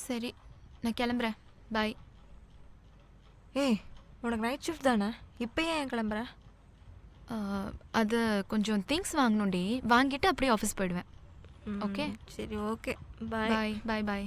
சரி, நான் கிளம்புறேன். பாய். ஏய், உனக்கு நைட் ஷிஃப்ட் தானே? இப்போ ஏன் கிளம்புற? அது கொஞ்சம் திங்ஸ் வாங்கணும்டி. வாங்கிட்டு அப்படியே ஆஃபீஸ் போயிடுவேன். ஓகே? சரி, ஓகே. பாய். பாய் பாய் பாய்.